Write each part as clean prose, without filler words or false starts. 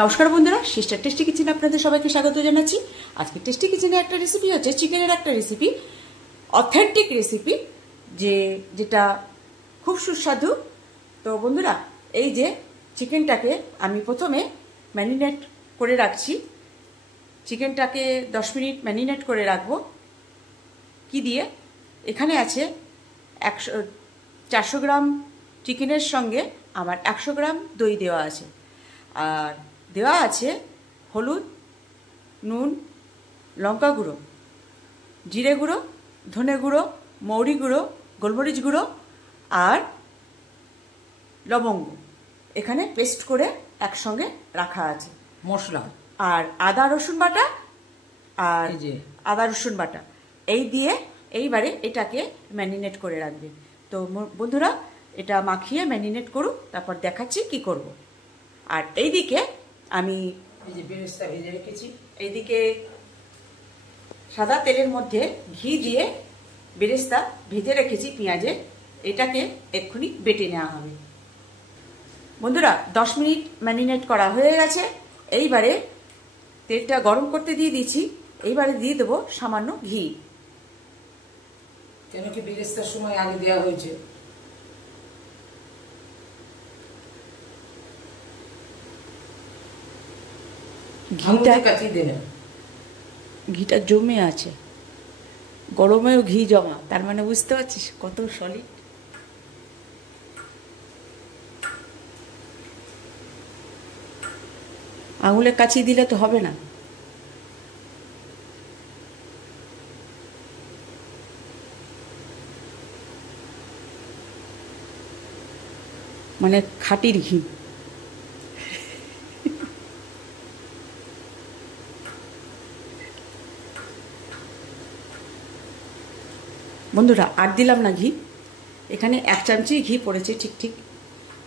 নমস্কার বন্ধুরা, sister tasty কিচেনে আপনাদের সবাইকে স্বাগত জানাচ্ছি। আজকে টেস্টি কিচেনে একটা রেসিপি হচ্ছে চিকেনের একটা রেসিপি, অথেন্টিক রেসিপি, যেটা খুব সুস্বাদু। তো বন্ধুরা, এই যে চিকেনটাকে আমি প্রথমে ম্যারিনেট করে রাখছি। চিকেনটাকে 10 মিনিট ম্যারিনেট করে রাখবো। কি দিয়ে? এখানে আছে 400 গ্রাম চিকেনের সঙ্গে আমার 100 গ্রাম দই দেওয়া আছে, আর দেওয়া আছে হলুদ, নুন, লঙ্কা গুঁড়ো, জিরে গুঁড়ো, ধনে গুঁড়ো, মৌরি গুঁড়ো, গোলমরিচ গুঁড়ো আর লবঙ্গ। এখানে পেস্ট করে একসঙ্গে রাখা আছে মশলা। আর আদা রসুন বাটা, আর আদা রসুন বাটা এই দিয়ে এইবারে এটাকে ম্যারিনেট করে রাখবে। তো বন্ধুরা, এটা মাখিয়ে ম্যারিনেট করুক, তারপর দেখাচ্ছি কি করব। আর এইদিকে আমি বেরেস্তা ভেজে রেখেছি। এইদিকে সাদা তেলের মধ্যে ঘি দিয়ে বেরেস্তা ভেজে রেখেছি পেঁয়াজে। এটাকে এক্ষুনি বেটে নেওয়া হবে। বন্ধুরা, 10 মিনিট ম্যারিনেট করা হয়ে গেছে। এইবারে তেলটা গরম করতে দিয়ে দিয়েছি। এইবারে দিয়ে দেবো সামান্য ঘি। কেন কি বেরেস্তার সময় আগে দেওয়া হয়েছে। ঘিটা জমে আছে, গরমেও ঘি জমা, তার মানে বুঝতে পারছিস কত সলিড। আঙুলে কাচি দিলে তো হবে না। মানে খাঁটির ঘি। বন্ধুরা, আর দিলাম না ঘি, এখানে 1 চামচি ঘি পড়েছে ঠিক।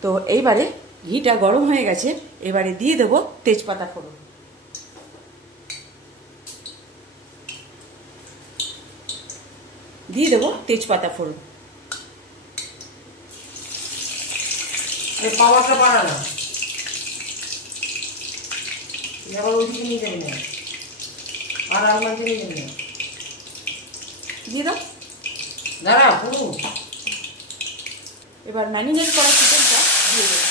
তো এইবারে ঘিটা গরম হয়ে গেছে। এবারে দিয়ে দেবো তেজপাতা ফোড়ন। দিয়ে দেবো তেজপাতা ফোড়ন। পাওয়াটা বাড়া না, আবার ওইদিকে নিয়ে যাবেন না, আর আলমার দিকে নিয়ে যাবেন। দিয়ে দাও, দাঁড়া পুরো। এবার ম্যারিনেট করা চিকেনটা দিয়ে দেবো।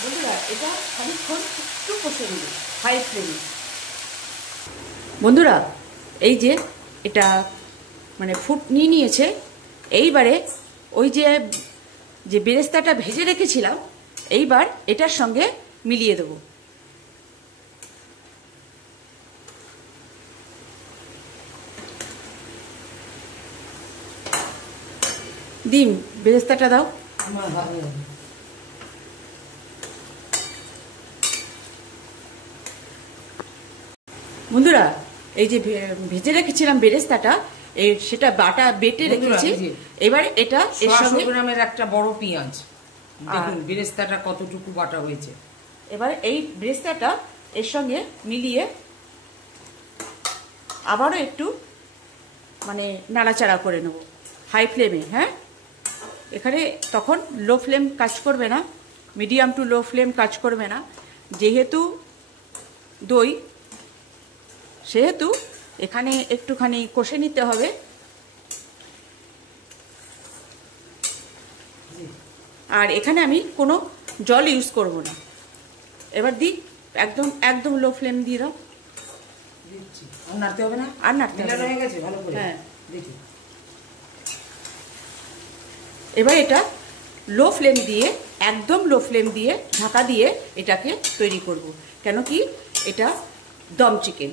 বন্ধুরা, এটা খানিকক্ষণ একটু কষে দেবে হাই ফ্লেমে। বন্ধুরা, এই যে এটা মানে ফুট নিয়ে নিয়েছে। এইবারে ওই যে বেরেস্তাটা ভেজে রেখেছিলাম, এইবার এটার সঙ্গে মিলিয়ে দেবো। ডিম বেরেস্তাটা দাও। বন্ধুরা, এই যে ভেজে রেখেছিলাম বেরেস্তাটা, সেটা বেটে রেখেছি। এবার এটা এর সঙ্গে 100 গ্রামের একটা বড় পেঁয়াজ, দেখুন বেরেস্তাটা কতটুকু বাটা হয়েছে। এবার এই বেরেস্তাটা এর সঙ্গে মিলিয়ে আবারও একটু মানে নাড়াচাড়া করে নেব হাই ফ্লেমে। হ্যাঁ, এখানে তখন লো ফ্লেম কাজ করবে না, মিডিয়াম টু লো ফ্লেম কাজ করবে না। যেহেতু দই, সেহেতু এখানে একটুখানি কষে নিতে হবে। আর এখানে আমি কোনো জল ইউজ করব না। এবার দিই, একদম লো ফ্লেম দিয়ে দাও। আর নাড়তে হবে না, আর নাড়তে হবে হয়ে গেছে ভালো করে। হ্যাঁ, দেখি। এবার এটা লো ফ্লেম দিয়ে, একদম লো ফ্লেম দিয়ে ঢাকা দিয়ে এটাকে তৈরি করব। কেন কি এটা দম চিকেন।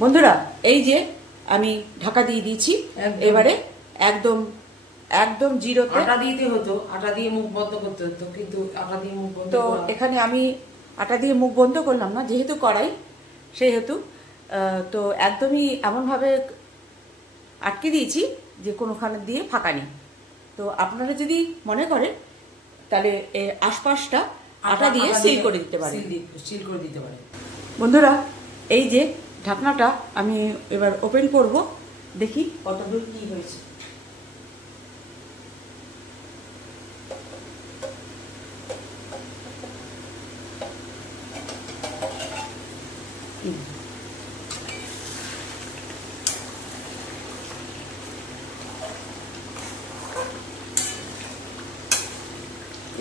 বন্ধুরা, এই যে আমি ঢাকা দিয়ে দিয়েছি। এবারে একদম জিরোতে। আটা দিতে হতো, আটা দিয়ে মুখ বন্ধ করতে হতো, কিন্তু আটা দিয়ে মুখ বন্ধ। তো এখানে আমি আটা দিয়ে মুখ বন্ধ করলাম না, যেহেতু কড়াই সেহেতু। তো একদমই এমনভাবে আটকে দিয়েছি যে কোনোখানে দিয়ে ফাঁকা নেই। তো আপনারা যদি মনে করেন তাহলে আশপাশটা আটা দিয়ে সিল করে দিতে পারেন। বন্ধুরা, এই যে ঢাকনাটা আমি এবার ওপেন করব, দেখি কতদূর কি হয়েছে।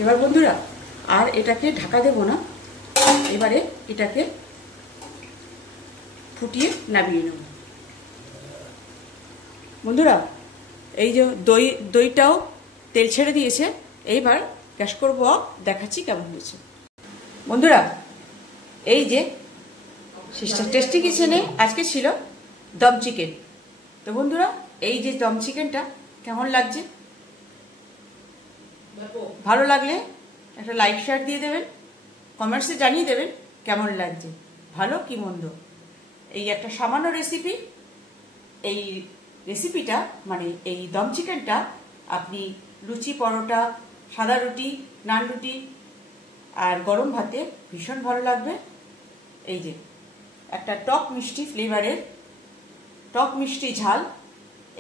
এবার বন্ধুরা আর এটাকে ঢাকা দেব না, এবারে এটাকে ফুটিয়ে নামিয়ে নেব। বন্ধুরা এই যে দইটাও তেল ছেড়ে দিয়েছে, এইবার গ্যাস করবো অফ, দেখাচ্ছি কেমন হয়েছে। বন্ধুরা এই যে সিস্টার টেস্টি কিচেনে আজকে ছিল দম চিকেন। তো বন্ধুরা এই যে দম চিকেনটা কেমন লাগছে, ভালো লাগলে একটা লাইক শেয়ার দিয়ে দেবেন, কমেন্টসে জানিয়ে দেবেন কেমন লাগছে, ভালো কি মন্দ। এই একটা সামান্য রেসিপি, এই রেসিপিটা মানে এই দম চিকেনটা আপনি লুচি, পরোটা, সাদা রুটি, নান রুটি আর গরম ভাতে ভীষণ ভালো লাগবে। এই যে একটা টক মিষ্টি ফ্লেভারের, টক মিষ্টি ঝাল,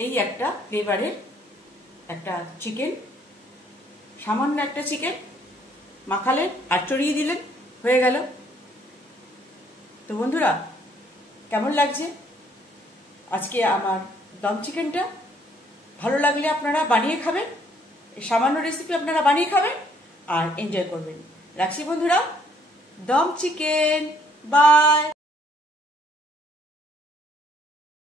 এই একটা ফ্লেভারের একটা চিকেন, সামান্য একটা চিকেন মাখালেন আর চড়িয়ে দিলেন, হয়ে গেল। তো বন্ধুরা কেমন লাগছে আজকে আমার দম চিকেনটা? ভালো লাগলে আপনারা বানিয়ে খাবেন, সামান্য রেসিপি আপনারা বানিয়ে খাবেন আর এনজয় করবেন। রাখছি বন্ধুরা, দম চিকেন, বাই।